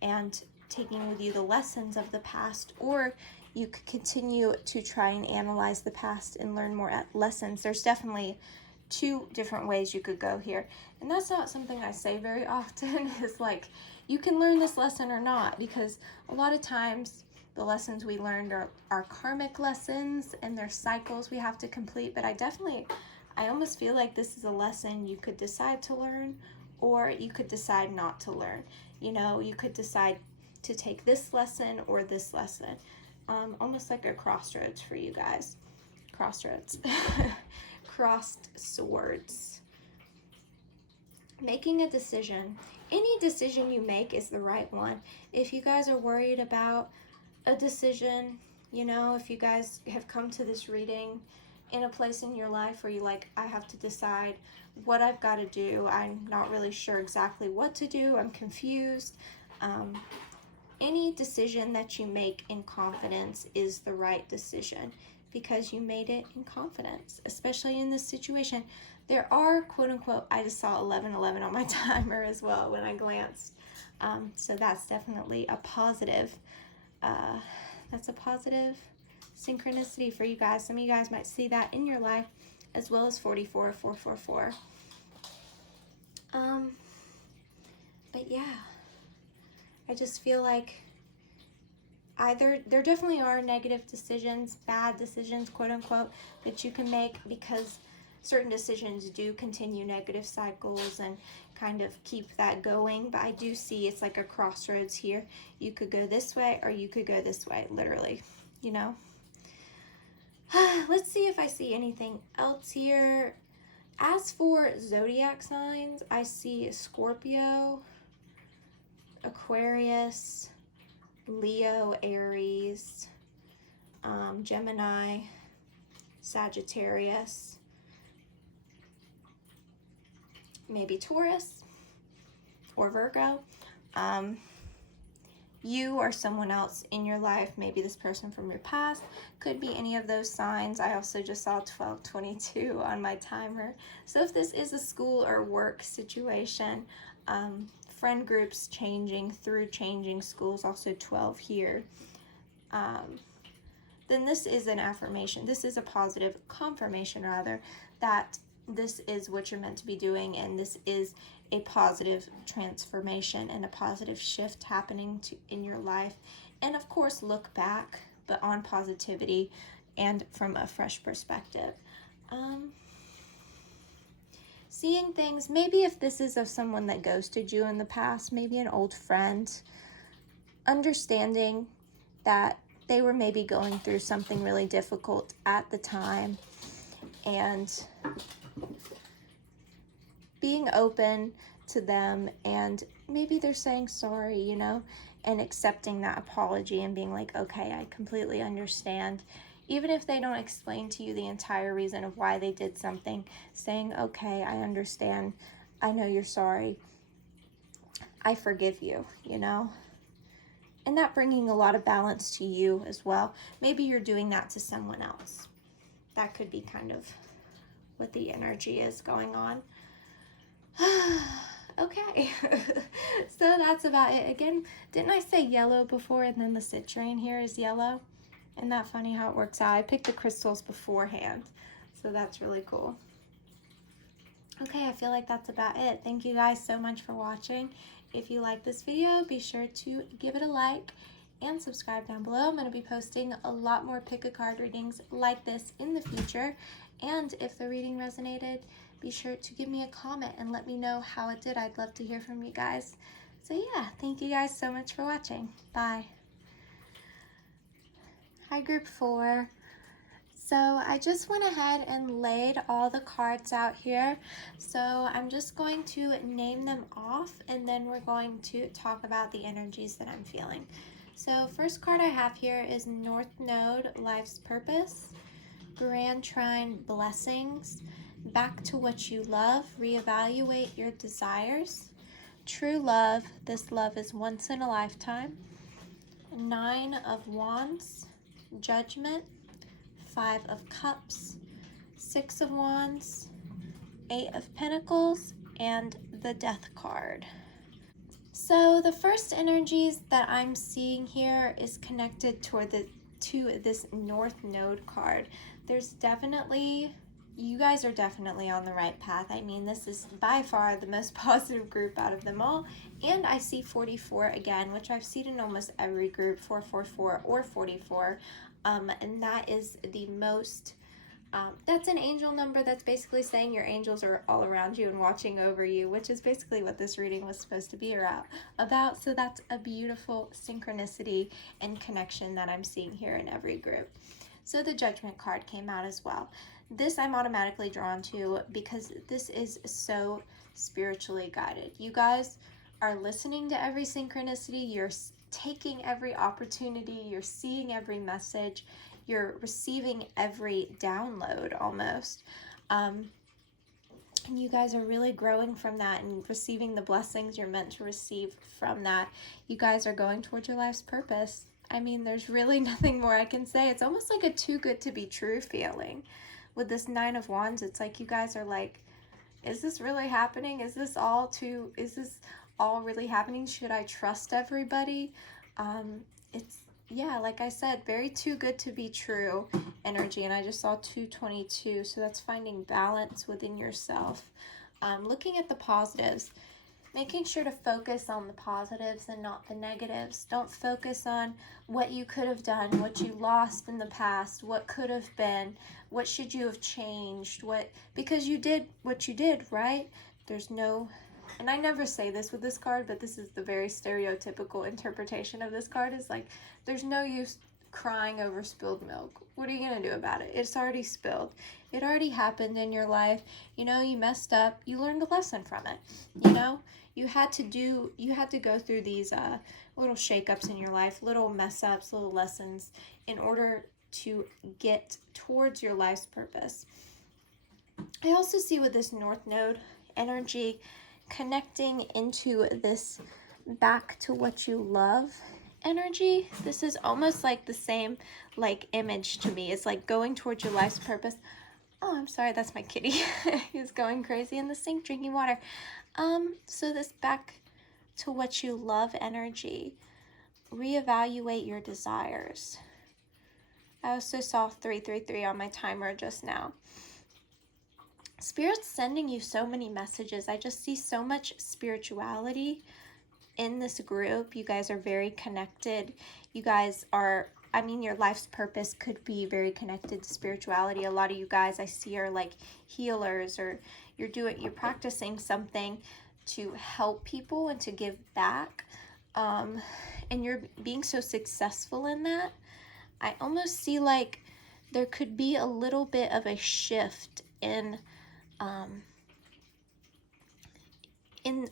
and taking with you the lessons of the past, or you could continue to try and analyze the past and learn more lessons. There's definitely two different ways you could go here. And that's not something I say very often, is like, you can learn this lesson or not, because a lot of times the lessons we learned are karmic lessons and they're cycles we have to complete. But I almost feel like this is a lesson you could decide to learn, or you could decide not to learn. You know, you could decide to take this lesson or this lesson. Almost like a crossroads for you guys. Crossroads. Crossed swords. Making a decision. Any decision you make is the right one. If you guys are worried about a decision, you know, if you guys have come to this reading in a place in your life where you're like, I have to decide what I've got to do. I'm not really sure exactly what to do. I'm confused. Any decision that you make in confidence is the right decision because you made it in confidence, especially in this situation. There are, quote unquote, I just saw 11:11 on my timer as well when I glanced. So that's definitely a positive. That's a positive synchronicity for you guys. Some of you guys might see that in your life, as well as 44444. But yeah, I just feel like there definitely are negative decisions, bad decisions, quote unquote, that you can make, because certain decisions do continue negative cycles and kind of keep that going. But I do see it's like a crossroads here. You could go this way or you could go this way, literally, you know. Let's see if I see anything else here. As for zodiac signs, I see Scorpio, Aquarius, Leo, Aries, Gemini, Sagittarius, maybe Taurus or Virgo. You or someone else in your life, maybe this person from your past, could be any of those signs. I also just saw 1222 on my timer. So if this is a school or work situation, friend groups changing through changing schools, also 12 here, then this is an affirmation. This is a positive confirmation, rather, that this is what you're meant to be doing, and this is a positive transformation and a positive shift happening in your life. And of course, look back, but on positivity and from a fresh perspective. Seeing things, maybe if this is of someone that ghosted you in the past, maybe an old friend, understanding that they were maybe going through something really difficult at the time, and being open to them, and maybe they're saying sorry, you know, and accepting that apology and being like, okay, I completely understand. Even if they don't explain to you the entire reason of why they did something, saying, okay, I understand. I know you're sorry. I forgive you, you know. and that bringing a lot of balance to you as well. Maybe you're doing that to someone else. That could be kind of what the energy is going on. Okay, so that's about it. Again, didn't I say yellow before, and then the citrine here is yellow? Isn't that funny how it works out? I picked the crystals beforehand, so that's really cool. Okay, I feel like that's about it. Thank you guys so much for watching. If you like this video, be sure to give it a like and subscribe down below. I'm going to be posting a lot more pick a card readings like this in the future. And if the reading resonated, be sure to give me a comment and let me know how it did. I'd love to hear from you guys. So yeah, thank you guys so much for watching. Bye. Hi, group 4. So I just went ahead and laid all the cards out here. So I'm just going to name them off, and then we're going to talk about the energies that I'm feeling. So first card I have here is North Node, Life's Purpose, Grand Trine, Blessings, Back to What You Love, Reevaluate Your Desires, True Love, This Love is Once in a Lifetime, 9 of Wands, Judgment, 5 of Cups, 6 of Wands, 8 of Pentacles, and the Death card. So the first energies that I'm seeing here is connected to this North Node card. There's definitely, you guys are definitely on the right path. I mean, this is by far the most positive group out of them all. And I see 44 again, which I've seen in almost every group, 444 or 44. And that is the most, that's an angel number that's basically saying your angels are all around you and watching over you, which is basically what this reading was supposed to be about. So that's a beautiful synchronicity and connection that I'm seeing here in every group. So the Judgment card came out as well. This I'm automatically drawn to because this is so spiritually guided. You guys are listening to every synchronicity. You're taking every opportunity. You're seeing every message. You're receiving every download almost. And you guys are really growing from that and receiving the blessings you're meant to receive from that. You guys are going towards your life's purpose. I mean, there's really nothing more I can say. It's almost like a too good to be true feeling. With this 9 of Wands, it's like you guys are like, is this really happening? Is this all really happening? Should I trust everybody? It's, yeah, like I said, very too good to be true energy. And I just saw 222. So that's finding balance within yourself. Looking at the positives, making sure to focus on the positives and not the negatives. Don't focus on what you could have done, what you lost in the past, what could have been, what should you have changed, because you did what you did, right? There's no, and I never say this with this card, but this is the very stereotypical interpretation of this card, is like, there's no use crying over spilled milk. What are you going to do about it? It's already spilled. It already happened in your life. You know, you messed up. You learned a lesson from it. You know, you had to go through these little shakeups in your life, little mess ups, little lessons in order to get towards your life's purpose. I also see with this North Node energy connecting into this back to what you love energy. This is almost like the same like image to me. It's like going towards your life's purpose. Oh, I'm sorry, that's my kitty. He's going crazy in the sink drinking water. So this back to what you love energy. Reevaluate your desires. I also saw 333 on my timer just now. Spirit's sending you so many messages. I just see so much spirituality in this group. You guys are very connected. You guys are, I mean, your life's purpose could be very connected to spirituality. A lot of you guys I see are like healers, or you're practicing something to help people and to give back. And you're being so successful in that. I almost see like there could be a little bit of a shift in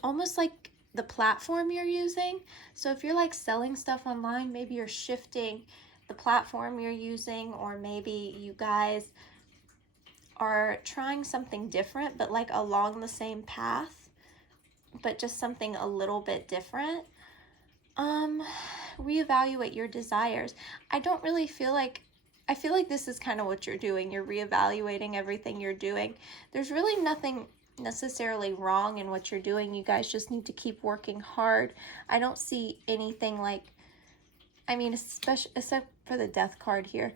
almost like the platform you're using. So if you're like selling stuff online, maybe you're shifting the platform you're using, or maybe you guys are trying something different, but like along the same path, but just something a little bit different. reevaluate your desires. I don't really feel like, I feel like this is kind of what you're doing. You're reevaluating everything you're doing. There's really nothing necessarily wrong in what you're doing. You guys just need to keep working hard. I don't see anything like, I mean, especially except for the death card here,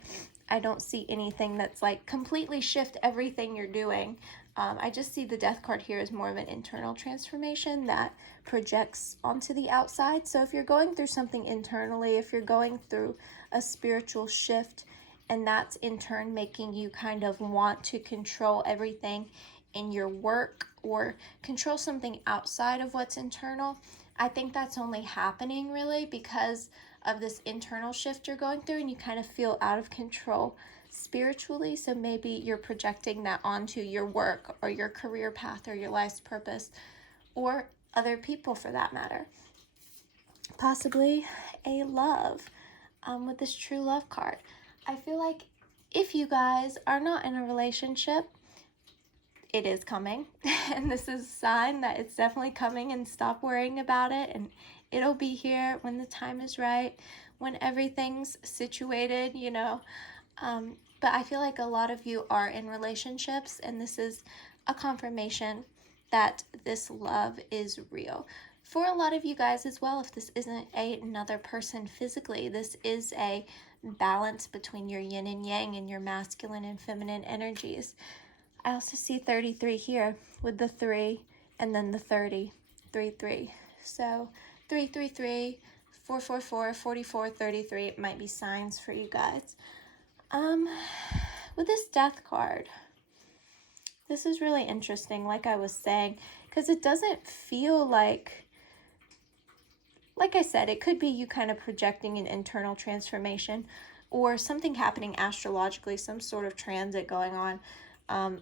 I don't see anything that's like completely shift everything you're doing. I just see the death card here as more of an internal transformation that projects onto the outside. So if you're going through something internally, if you're going through a spiritual shift, and that's in turn making you kind of want to control everything in your work or control something outside of what's internal, I think that's only happening really because of this internal shift you're going through, and you kind of feel out of control spiritually. So maybe you're projecting that onto your work or your career path or your life's purpose, or other people for that matter. Possibly a love with this true love card. I feel like if you guys are not in a relationship, it is coming. And this is a sign that it's definitely coming, and stop worrying about it. And it'll be here when the time is right, when everything's situated, you know. But I feel like a lot of you are in relationships, and this is a confirmation that this love is real. For a lot of you guys as well, if this isn't another person physically, this is a balance between your yin and yang and your masculine and feminine energies. I also see 33 here with the 3 and then the 30, 3, 3. So 3, 3, 3, 4, 4, 4, 44, 33. It might be signs for you guys. With this death card, this is really interesting, like I was saying, because it doesn't feel like I said, it could be you kind of projecting an internal transformation or something happening astrologically, some sort of transit going on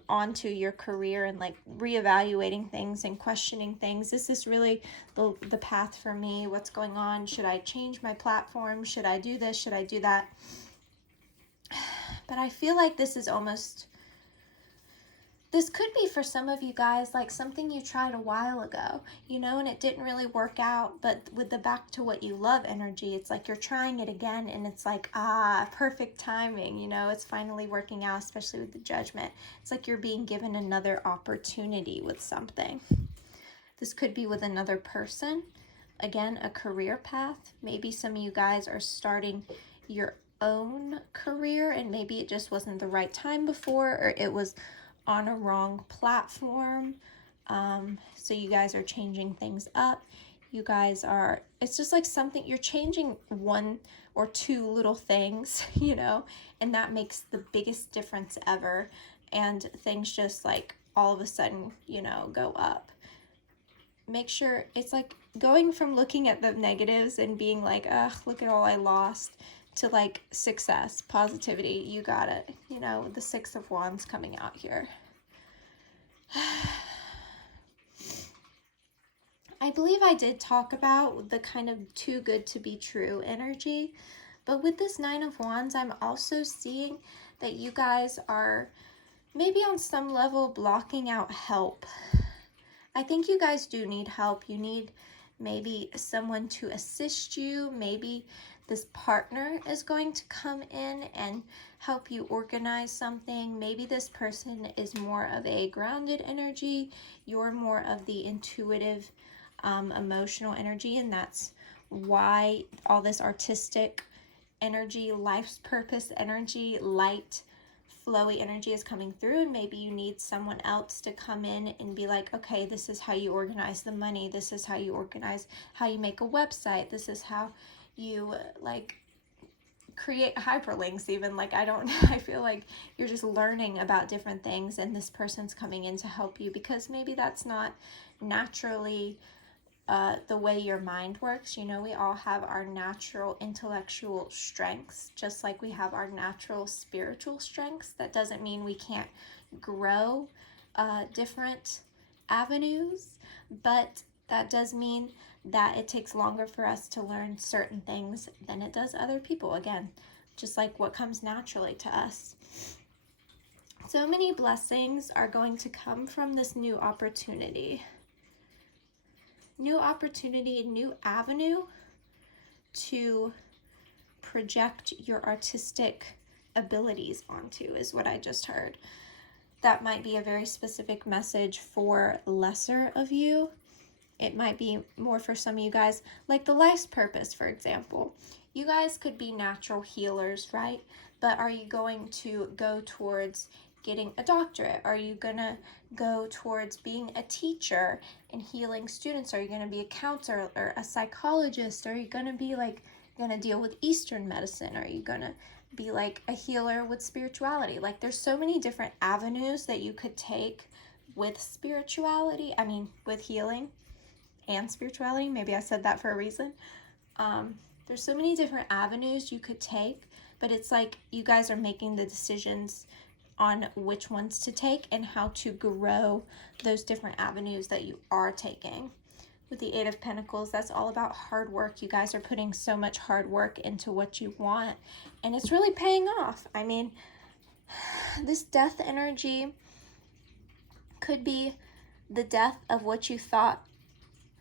onto your career, and like reevaluating things and questioning things. Is this really the path for me? What's going on? Should I change my platform? Should I do this? Should I do that? But I feel like this is almost, this could be for some of you guys like something you tried a while ago, you know, and it didn't really work out. But with the back to what you love energy, it's like you're trying it again, and it's like, perfect timing, you know, it's finally working out, especially with the Judgment. It's like you're being given another opportunity with something. This could be with another person. Again, a career path. Maybe some of you guys are starting your own career, and maybe it just wasn't the right time before, or it was on a wrong platform. So you guys are changing things up. You guys are, it's just like something, you're changing one or two little things, you know, and that makes the biggest difference ever. And things just like all of a sudden, you know, go up. Make sure it's like going from looking at the negatives and being like, ugh, look at all I lost, to like success, positivity, you got it, you know, the 6 of Wands coming out here. I believe I did talk about the kind of too good to be true energy, but with this 9 of Wands, I'm also seeing that you guys are maybe on some level blocking out help. I think you guys do need help. You need maybe someone to assist you. Maybe this partner is going to come in and help you organize something. Maybe this person is more of a grounded energy. You're more of the intuitive, emotional energy, and that's why all this artistic energy, life's purpose energy, light, flowy energy is coming through. And maybe you need someone else to come in and be like, okay, this is how you organize the money. This is how you organize, how you make a website. This is how you like create hyperlinks even. Like, I feel like you're just learning about different things, and this person's coming in to help you because maybe that's not naturally the way your mind works. You know, we all have our natural intellectual strengths, just like we have our natural spiritual strengths. That doesn't mean we can't grow different avenues, but that does mean that it takes longer for us to learn certain things than it does other people. Again, just like what comes naturally to us. So many blessings are going to come from this new opportunity. New opportunity, new avenue to project your artistic abilities onto, is what I just heard. That might be a very specific message for lesser of you. It might be more for some of you guys, like the life's purpose, for example. You guys could be natural healers, right? But are you going to go towards getting a doctorate? Are you gonna go towards being a teacher and healing students? Are you gonna be a counselor or a psychologist? Are you gonna be like gonna deal with Eastern medicine? Are you gonna be like a healer with spirituality? Like there's so many different avenues that you could take with spirituality. I mean, with healing and spirituality. Maybe I said that for a reason. There's so many different avenues you could take, but it's like you guys are making the decisions on which ones to take and how to grow those different avenues that you are taking. With the Eight of Pentacles, that's all about hard work. You guys are putting so much hard work into what you want, and it's really paying off. I mean, this death energy could be the death of what you thought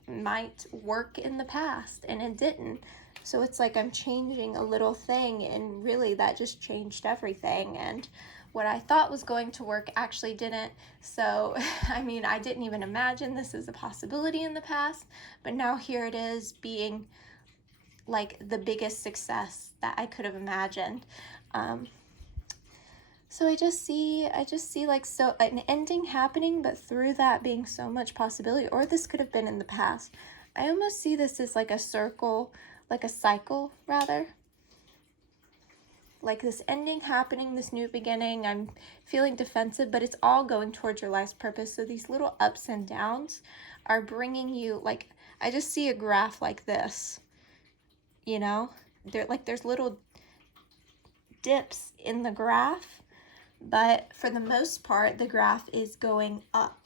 might work in the past, and it didn't. So it's like I'm changing a little thing, and really that just changed everything. And what I thought was going to work actually didn't. So, I mean, I didn't even imagine this as a possibility in the past, but now here it is being like the biggest success that I could have imagined. So I just see like so an ending happening, but through that being so much possibility, or this could have been in the past. I almost see this as like a circle, like a cycle rather. Like this ending happening, this new beginning. I'm feeling defensive, but it's all going towards your life's purpose. So these little ups and downs are bringing you, like, I just see a graph like this, you know, there's little dips in the graph, but for the most part, the graph is going up.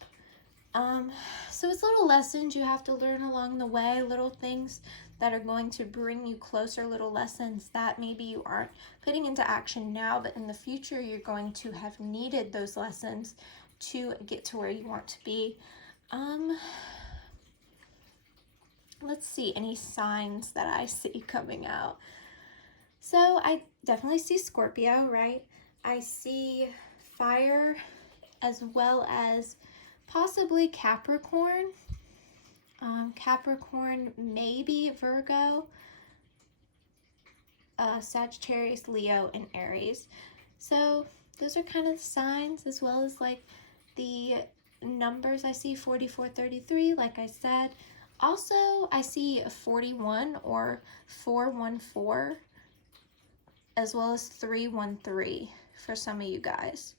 So it's little lessons you have to learn along the way, little things that are going to bring you closer, little lessons that maybe you aren't putting into action now, but in the future you're going to have needed those lessons to get to where you want to be. Let's see any signs that I see coming out. So I definitely see Scorpio, right? I see fire as well as possibly Capricorn. Capricorn, maybe Virgo, Sagittarius, Leo, and Aries. So those are kind of the signs, as well as like the numbers. I see 4433, like I said. Also, I see 41 or 414, as well as 313 for some of you guys.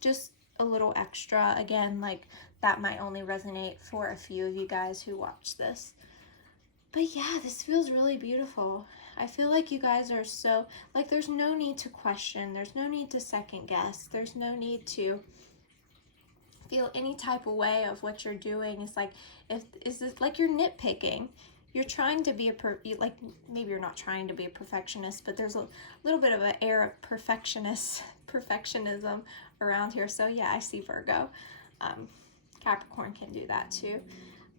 Just a little extra. Again, like that might only resonate for a few of you guys who watch this. But yeah, this feels really beautiful. I feel like you guys are so, like, there's no need to question. There's no need to second guess. There's no need to feel any type of way of what you're doing. It's like, is this like you're nitpicking? You're trying to be like, maybe you're not trying to be a perfectionist, but there's a little bit of an air of perfectionism around here. So yeah, I see Virgo. Capricorn can do that too.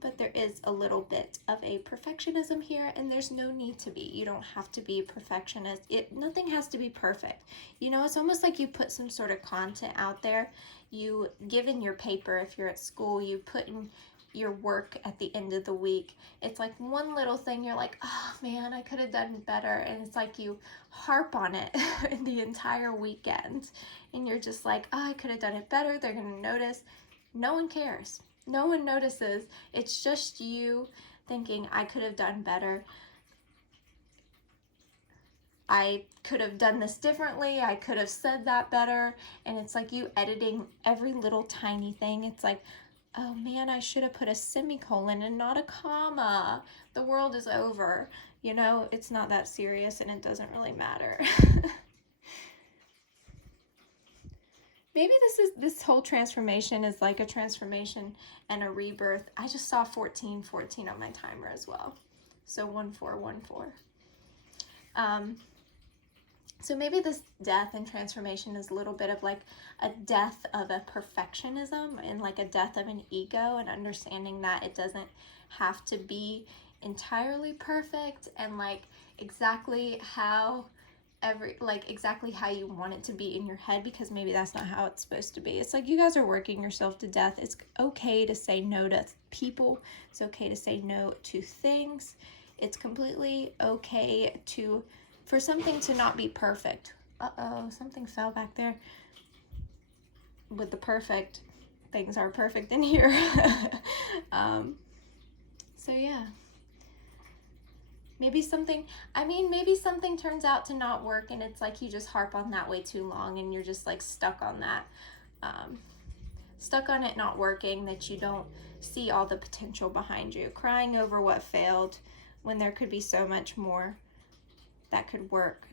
But there is a little bit of a perfectionism here, and there's no need to be. You don't have to be a perfectionist. Nothing has to be perfect. You know, it's almost like you put some sort of content out there. You give in your paper if you're at school. You put in your work at the end of the week. It's like one little thing you're like, oh man, I could have done better. And it's like you harp on it the entire weekend. And you're just like, oh, I could have done it better. They're going to notice. No one cares. No one notices. It's just you thinking, I could have done better. I could have done this differently. I could have said that better. And it's like you editing every little tiny thing. It's like, oh man, I should have put a semicolon and not a comma. The world is over. You know, it's not that serious and it doesn't really matter. Maybe this whole transformation is like a transformation and a rebirth. I just saw 1414 on my timer as well. So 1414. So maybe this death and transformation is a little bit of like a death of a perfectionism and like a death of an ego, and understanding that it doesn't have to be entirely perfect and like exactly how exactly how you want it to be in your head, because maybe that's not how it's supposed to be. It's like you guys are working yourself to death. It's okay to say no to people. It's okay to say no to things. It's completely okay for something to not be perfect. Uh-oh, something fell back there. With the perfect, things are perfect in here. So yeah. Maybe something turns out to not work, and it's like you just harp on that way too long and you're just like stuck on that. Stuck on it not working, that you don't see all the potential behind you, crying over what failed when there could be so much more that could work.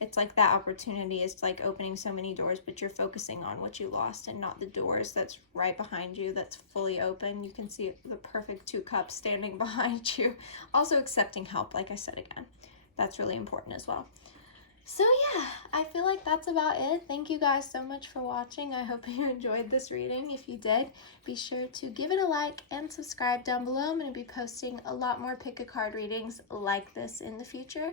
It's like that opportunity is like opening so many doors, but you're focusing on what you lost and not the doors that's right behind you that's fully open. You can see the perfect 2 cups standing behind you. Also accepting help, like I said again. That's really important as well. So yeah, I feel like that's about it. Thank you guys so much for watching. I hope you enjoyed this reading. If you did, be sure to give it a like and subscribe down below. I'm going to be posting a lot more pick a card readings like this in the future.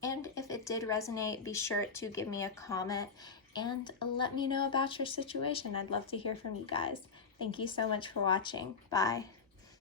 And if it did resonate, be sure to give me a comment and let me know about your situation. I'd love to hear from you guys. Thank you so much for watching. Bye.